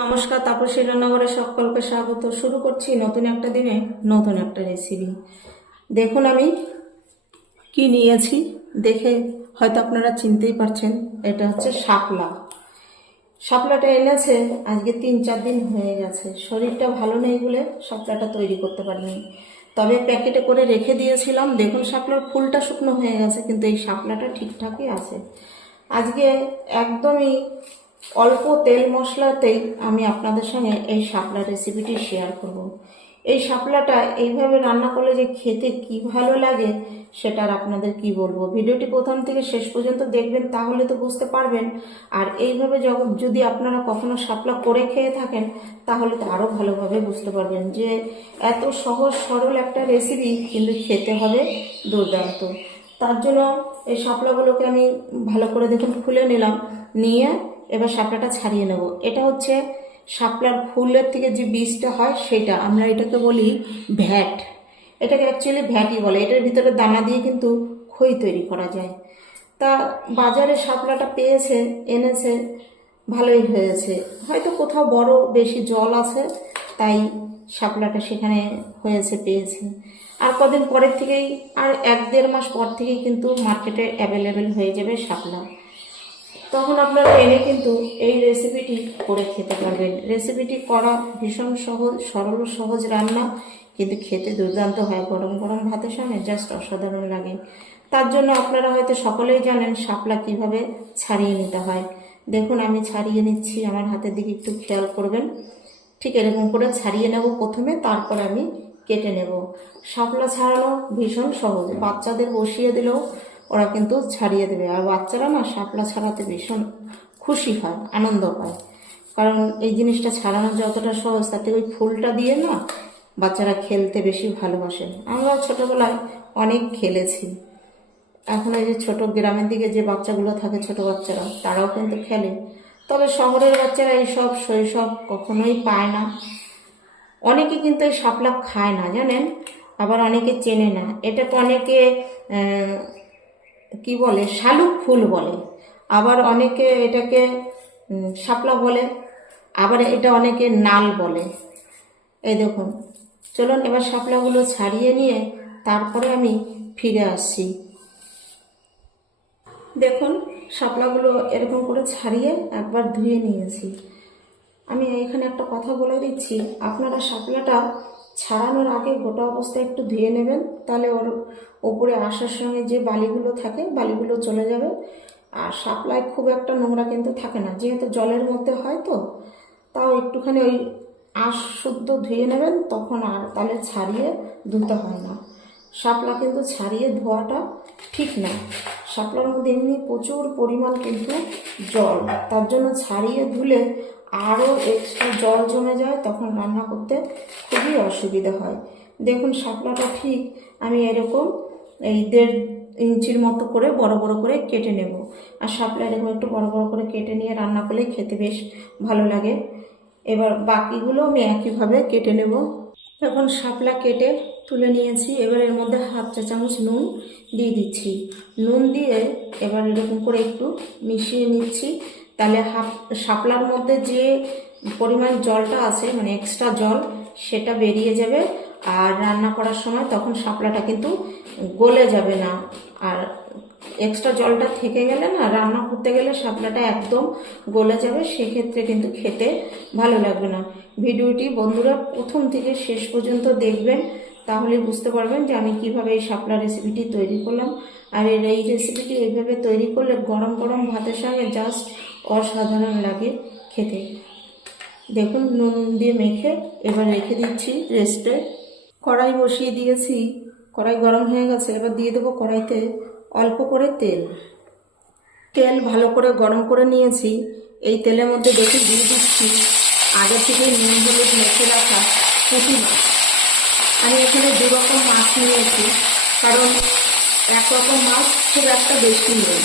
নমস্কার, তাপসী রান্নাঘরে সকলকে স্বাগত। শুরু করছি নতুন একটা দিনে নতুন একটা রেসিপি। দেখুন আমি কি নিয়েছি, দেখে হয়তো আপনারা চিনতেই পারছেন। এটা হচ্ছে শাপলা। শাপলাটা এনেছে আজকে 3-4 দিন হয়ে গেছে। শরীরটা ভালো নেই বলে শাপলাটা তৈরি করতে পারিনি, তবে প্যাকেটে করে রেখে দিয়েছিলাম। দেখুন শাপলার ফুলটা শুকনো হয়ে গেছে, কিন্তু এই শাপলাটা ঠিকঠাকই আছে। আজকে একদমই অল্প তেল মশলাতেই আমি আপনাদের সঙ্গে এই শাপলা রেসিপিটি শেয়ার করব। এই শাপলাটা এইভাবে রান্না করলে যে খেতে কি ভালো লাগে সেটা আর আপনাদের কি বলবো। ভিডিওটি প্রথম থেকে শেষ পর্যন্ত দেখবেন, তাহলে তো বুঝতে পারবেন। আর এইভাবে যদি আপনারা কখনো শাপলা করে খেয়ে থাকেন, তাহলে তো আরও ভালোভাবে বুঝতে পারবেন যে এত সহজ সরল একটা রেসিপি, কিন্তু খেতে হবে দুর্দান্ত। তার জন্য এই শাপলাগুলোকে আমি ভালো করে দেখুন খুলে নিলাম, নিয়ে এবার শাপলাটা ছাড়িয়ে নেব। এটা হচ্ছে শাপলার ফুলের থেকে যে বীজটা হয় সেটা, আমরা এটাকে বলি ভ্যাট। এটাকে অ্যাকচুয়ালি ভ্যাটই বলে। এটার ভিতরে দানা দিয়ে কিন্তু খই তৈরি করা যায়। তা বাজারে শাপলাটা এনেছে, ভালোই হয়েছে। হয়তো কোথাও বড় বেশি জল আছে, তাই শাপলাটা সেখানে পেয়েছে। আর কদিন পরের থেকেই, আর 1-1.5 মাস পর থেকেই কিন্তু মার্কেটে অ্যাভেলেবেল হয়ে যাবে শাপলা। তখন আপনারা এনে কিন্তু এই রেসিপিটি করে খেতে পারবেন। রেসিপিটি করা ভীষণ সহজ, সরল সহজ রান্না, কিন্তু খেতে দুর্দান্ত হয়। গরম গরম ভাতের সঙ্গে জাস্ট অসাধারণ লাগে। তার জন্য আপনারা হয়তো সকলেই জানেন শাপলা কিভাবে ছাড়িয়ে নিতে হয়। দেখুন আমি ছাড়িয়ে নিচ্ছি, আমার হাতের দিকে একটু খেয়াল করবেন। ঠিক এরকম করে ছাড়িয়ে নেব প্রথমে, তারপর আমি কেটে নেব। শাপলা ছাড়ানো ভীষণ সহজ, বাচ্চাদের বসিয়ে দিলেও ওরা কিন্তু ছাড়িয়ে দেবে। আর বাচ্চারা না শাপলা ছাড়াতে ভীষণ খুশি হয়, আনন্দ পায়। কারণ এই জিনিসটা ছাড়ানো যতটা সহজ, তাতে ওই ফুলটা দিয়ে না বাচ্চারা খেলতে বেশি ভালোবাসে। আমরা ছোটবেলায় অনেক খেলেছি। এখন এই যে ছোট গ্রামের দিকে যে বাচ্চাগুলো থাকে, ছোট বাচ্চারা, তারাও কিন্তু খেলে। তবে শহরের বাচ্চারা এইসব শৈশব কখনোই পায় না। অনেকে কিন্তু এই শাপলা খায় না, জানেন। আবার অনেকে চেনে না। এটাকে অনেকে কি বলে, শালুক ফুল বলে। আবার অনেকে এটাকে শাপলা বলে। আবার এটা অনেকে নাল বলে। এই দেখুন, চলুন এবার শাপলাগুলো ছাড়িয়ে নিয়ে তারপরে আমি ফিরে আসছি। দেখুন শাপলাগুলো এরকম করে ছাড়িয়ে একবার ধুয়ে নিয়েছি। আমি এখানে একটা কথা বলে দিচ্ছি, আপনারা শাপলাটা ছাড়ানোর আগে গোটা অবস্থায় একটু ধুয়ে নেবেন, তাহলে ওর ওপরে আসার সঙ্গে যে বালিগুলো থাকে, বালিগুলো চলে যাবে। আর শাপলায় খুব একটা নোংরা কিন্তু থাকে না, যেহেতু জলের মধ্যে হয় তো। তাও একটুখানি ওই আঁশ শুদ্ধ ধুয়ে নেবেন, তখন আর তাহলে ছাড়িয়ে ধুতে হয় না। শাপলা কিন্তু ছাড়িয়ে ধোয়াটা ঠিক না। শাপলার মধ্যে এমনি প্রচুর পরিমাণ কিন্তু জল, তার জন্য ছাড়িয়ে ধুলে আরও এক্সট্রা জল জমে যায়, তখন রান্না করতে খুবই অসুবিধা হয়। দেখুন শাপলাটা ঠিক আমি এরকম এই 1.5 ইঞ্চির মতো করে বড় বড় করে কেটে নেব। আর শাপলা এরকম একটু বড় বড় করে কেটে নিয়ে রান্না করলে খেতে বেশ ভালো লাগে। এবার বাকিগুলো আমি একইভাবে কেটে নেব। এখন শাপলা কেটে তুলে নিয়েছি। এবার এর মধ্যে 1/2 চা চামচ নুন দিয়ে দিচ্ছি। নুন দিয়ে এবার এরকম করে একটু মিশিয়ে নিচ্ছি। তাহলে শাপলার মধ্যে যে পরিমাণ জলটা আছে, মানে এক্সট্রা জল, সেটা বেরিয়ে যাবে। আর রান্না করার সময় তখন শাপলাটা কিন্তু গলে যাবে না। আর এক্সট্রা জলটা থেকে গেলে না, রান্না করতে গেলে শাপলাটা একদম গলে যাবে, সেক্ষেত্রে কিন্তু খেতে ভালো লাগবে না। ভিডিওটি বন্ধুরা প্রথম থেকে শেষ পর্যন্ত দেখবেন, তাহলে বুঝতে পারবেন যে আমি কিভাবে এই শাপলা রেসিপিটি তৈরি করলাম। আর এই রেসিপিটি এইভাবে তৈরি করলে গরম গরম ভাতের সঙ্গে জাস্ট অসাধারণ লাগে খেতে। দেখুন নুন দিয়ে মেখে এবার রেখে দিচ্ছি রেস্টে। কড়াই বসিয়ে দিয়েছি, কড়াই গরম হয়ে গেছে। এবার দিয়ে দেবো কড়াইতে অল্প করে তেল। তেল ভালো করে গরম করে নিয়েছি। এই তেলের মধ্যে দিয়ে দিচ্ছি আগে থেকে নুন হলুদ মেখে রাখা পুঁটি মাছ। আমি এখানে 2 রকম মাছ নিয়েছি, কারণ একরকম মাছ খুব একটা বেশি নেই।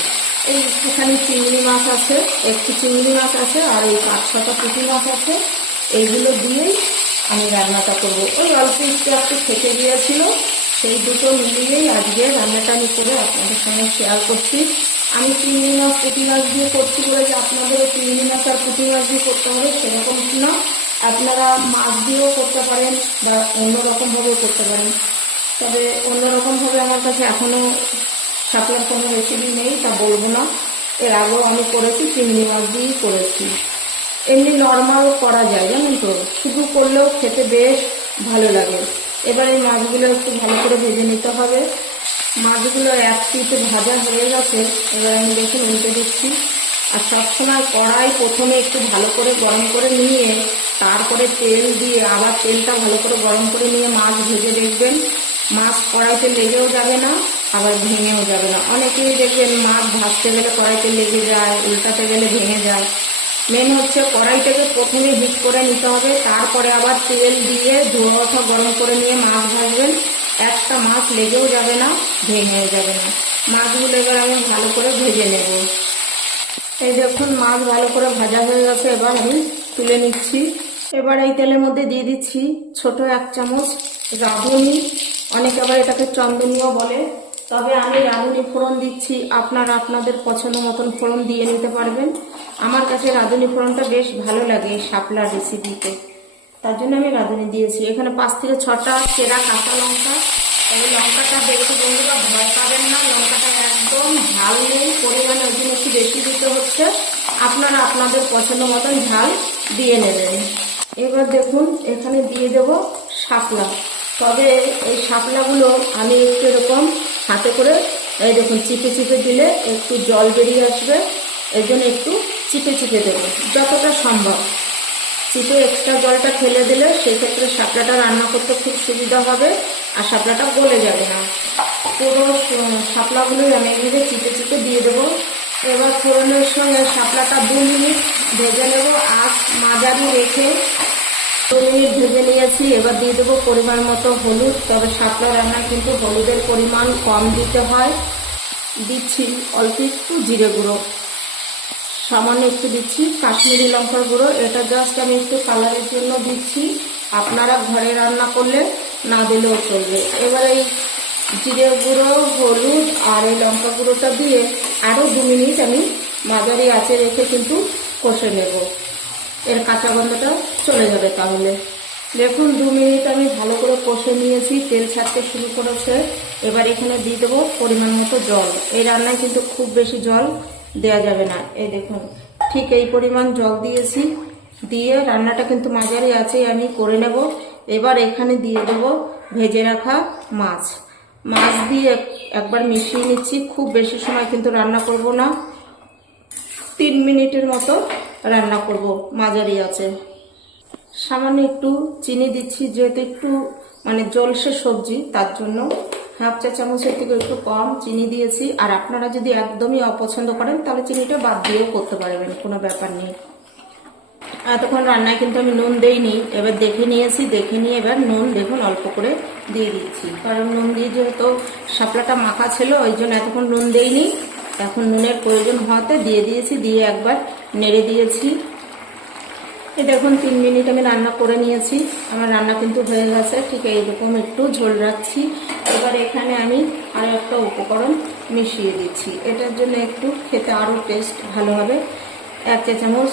এই একটুখানি চিংড়ি মাছ আছে, একটু চিংড়ি মাছ আছে, আর এই 5-6টা পুঁটি মাছ আছে। এইগুলো দিয়েই আমি রান্নাটা করব। ওই অল্প একটু থেকে গিয়েছিল, সেই দুটো মিলিয়েই আজকে রান্নাটা আমি করে আপনাদের সঙ্গে শেয়ার করছি। আমি চিংড়ি মাছ পুঁটি মাছ দিয়ে করছি বলে যে আপনাদেরও চিংড়ি মাছ আর পুঁটি মাছ দিয়ে করতে হবে সেরকম না, আপনারা মাছ দিয়েও করতে পারেন বা অন্যরকমভাবেও করতে পারেন। তবে অন্যরকমভাবে আমার কাছে এখনও শাপলার কোনো রেসিপি নেই, তা বলবো না। এর আগেও আমি করেছি, চিংড়ি মাছ দিয়েই করেছি। এমনি নর্মাল করা যায় জানেন তো, শুধু করলেও খেতে বেশ ভালো লাগে। এবার এই মাছগুলো একটু ভালো করে ভেজে নিতে হবে। মাছগুলো এক পিঠে ভাজা হয়ে গেছে, এবার আমি দেখুন উল্টে দিচ্ছি। আর সবসময় কড়াই প্রথমে একটু ভালো করে গরম করে নিয়ে তারপরে তেল দিয়ে আবার তেলটা ভালো করে গরম করে নিয়ে মাছ ভেজে দেখবেন, মাছ কড়াইতে লেগেও যাবে না আবার ভেঙেও যাবে না। অনেকেই দেখবেন মাছ ভাজতে গেলে কড়াইতে লেগে যায়, উল্টাতে গেলে ভেঙে যায়। মেন হচ্ছে কড়াইটাকে প্রথমে হিট করে নিতে হবে, তারপরে আবার তেল দিয়ে ধোয়া ওঠা গরম করে নিয়ে মাছ ভাজবেন। একটা মাছ লেগেও যাবে না, ভেঙেও যাবে না। মাছগুলো এবার আমি ভালো করে ভেজে নেব। এই দেখুন মাছ ভালো করে ভাজা হয়ে গেছে, এবার আমি তুলে নিচ্ছি। এবার এই তেলের মধ্যে দিয়ে দিচ্ছি ছোট 1 চামচ রাঁধুনি, অনেকে আবার এটাকে চন্দনীয় বলে, তবে আমি রাঁধুনি ফোড়ন দিচ্ছি। আপনারা আপনাদের পছন্দ মতন ফোড়ন দিয়ে নিতে পারবেন। আমার কাছে রাঁধুনি ফোড়নটা বেশ ভালো লাগে এই শাপলার রেসিপিতে, তার জন্য আমি রাঁধুনি দিয়েছি। এখানে 5 থেকে 6টা চেরা কাঁচা লঙ্কা। তবে লঙ্কাটা দেখে বন্ধুরা ভয় পাবেন না, লঙ্কাটা একদম ঝাল নেই পরিমাণে, ওই জন্য একটু বেশি দিতে হচ্ছে। আপনারা আপনাদের পছন্দ মতন ঝাল দিয়ে নেবেন। এবার দেখুন এখানে দিয়ে দেব শাপলা। তবে এই শাপলাগুলো আমি একটু এরকম হাতে করে এই দেখুন চিপে চিপে দিলে একটু জল বেরিয়ে আসবে, এর জন্য একটু চিপে চিপে দেবো যতটা সম্ভব। চিপে এক্সট্রা জলটা ফেলে দিলে সেক্ষেত্রে শাপলাটা রান্না করতে খুব সুবিধা হবে আর শাপলাটা গলে যাবে না। পুরো শাপলাগুলোই আমি এভাবে চিপে চিপে দিয়ে দেবো। এবার ফোড়নের সঙ্গে শাপলাটা 2 মিনিট ভেজে নেব, আঁচ মাঝারি রেখে 2 মিনিট ভেজে নিয়েছি। এবার দিয়ে দেবো পরিমাণ মতো হলুদ। তবে শাপলা রান্নায় কিন্তু হলুদের পরিমাণ কম দিতে হয়। দিচ্ছি অল্প একটু জিরে গুঁড়ো, সামান্য একটু দিচ্ছি কাশ্মীরি লঙ্কার গুঁড়ো। এটা জাস্ট আমি একটু কালারের জন্য দিচ্ছি, আপনারা ঘরে রান্না করলে না দিলেও চলবে। এবার এই জিরে গুঁড়ো, হলুদ আর এই লঙ্কা গুঁড়োটা দিয়ে আরও 2 মিনিট আমি মাঝারি আঁচে রেখে কিন্তু কষে নেব, এর কাঁচা গন্ধটা চলে যাবে। তাহলে দেখুন 2 মিনিট আমি ভালো করে কষে নিয়েছি, তেল ছাড়তে শুরু করেছে। এবার এখানে দিয়ে দেবো পরিমাণ মতো জল। এই রান্নায় কিন্তু খুব বেশি জল দেয়া যাবে না। এই দেখুন ঠিক এই পরিমাণ জল দিয়েছি, দিয়ে রান্নাটা কিন্তু মাঝারি আছে আমি করে নেব। এবার এখানে দিয়ে দেব ভেজে রাখা মাছ। মাছ দিয়ে একবার মিশিয়ে নিচ্ছি। খুব বেশি সময় কিন্তু রান্না করব না, 3 মিনিটের মতো রান্না করব মাঝারি আছে। সামান্য একটু চিনি দিচ্ছি, যেহেতু একটু মানে জলসে সবজি, তার জন্য 1/2 চা চামচের থেকে একটু কম চিনি দিয়েছি। আর আপনারা যদি একদমই অপছন্দ করেন তাহলে চিনিটা বাদ দিয়েও করতে পারবেন, কোনো ব্যাপার নেই। এতক্ষণ রান্নায় কিন্তু আমি নুন দেইনি, এবার দেখে নিয়েছি। দেখে নিয়ে এবার নুন দেখুন অল্প করে দিয়ে দিচ্ছি, কারণ নুন দিয়ে যেহেতু শাপলাটা মাখা ছিল ওই জন্য এতক্ষণ নুন দেইনি। এখন নুনের প্রয়োজন হওয়াতে দিয়ে দিয়েছি, দিয়ে একবার নেড়ে দিয়েছি। এই দেখুন 3 মিনিট আমি রান্না করে নিয়েছি, আমার রান্না কিন্তু হয়ে গেছে। ঠিক এইরকম একটু ঝোল রাখছি। এবার এখানে আমি আরও একটা উপকরণ মিশিয়ে দিচ্ছি, এটার জন্য একটু খেতে আরও টেস্ট ভালো হবে। 1 চা চামচ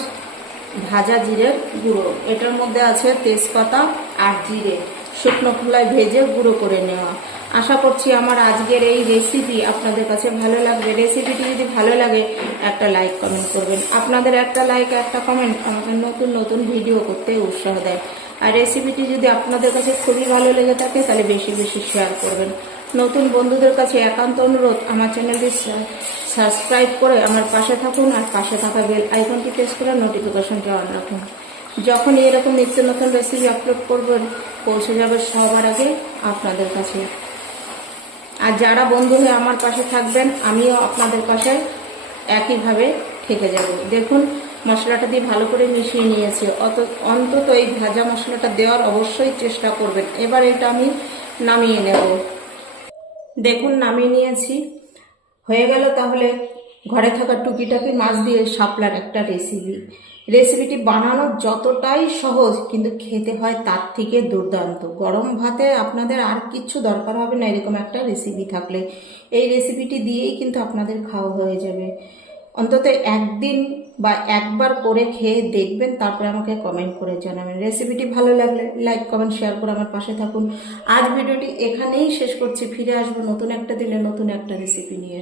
ভাজা জিরের গুঁড়ো, এটার মধ্যে আছে তেজপাতা আর জিরে শুকনো খোলায় ভেজে গুঁড়ো করে নেওয়া। আশা করছি আমার আজকের এই রেসিপি আপনাদের কাছে ভালো লাগবে। রেসিপিটি যদি ভালো লাগে একটা লাইক কমেন্ট করবেন। আপনাদের একটা লাইক একটা কমেন্ট আমাকে নতুন নতুন ভিডিও করতে উৎসাহ দেয়। আর রেসিপিটি যদি আপনাদের কাছে খুবই ভালো লেগে থাকে তাহলে বেশি বেশি শেয়ার করবেন। নতুন বন্ধুদের কাছে একান্ত অনুরোধ, আমার চ্যানেলটি সাবস্ক্রাইব করে আমার পাশে থাকুন আর পাশে থাকা বেল আইকনটি প্রেস করে নোটিফিকেশনটি অন রাখুন। যখনই এরকম নিত্য নতুন রেসিপি আপলোড করবেন পৌঁছে যাবে সবার আগে আপনাদের কাছে। আর যারা বন্ধু হয়ে আমার পাশে থাকবেন আমিও আপনাদের পাশে একইভাবে থেকে যাব। দেখুন মশলাটা দিয়ে ভালো করে মিশিয়ে নিয়েছি, অন্তত এই ভাজা মশলাটা দেওয়ার অবশ্যই চেষ্টা করবেন। এবার এটা আমি নামিয়ে নেব। দেখুন নামিয়ে নিয়েছি, হয়ে গেল। তাহলে ঘরে থাকা টুকিটাকি মাছ দিয়ে শাপলার একটা রেসিপিটি বানানো যতটাই সহজ কিন্তু খেতে হয় তার থেকে দুর্দান্ত। গরম ভাতে আপনাদের আর কিচ্ছু দরকার হবে না এরকম একটা রেসিপি থাকলে। এই রেসিপিটি দিয়েই কিন্তু আপনাদের খাওয়া হয়ে যাবে। অন্তত একদিন বা একবার করে খেয়ে দেখবেন, তারপরে আমাকে কমেন্ট করে জানাবেন। রেসিপিটি ভালো লাগলে লাইক কমেন্ট শেয়ার করে আমার পাশে থাকুন। আজ ভিডিওটি এখানেই শেষ করছি, ফিরে আসবো নতুন একটা দিনে নতুন একটা রেসিপি নিয়ে।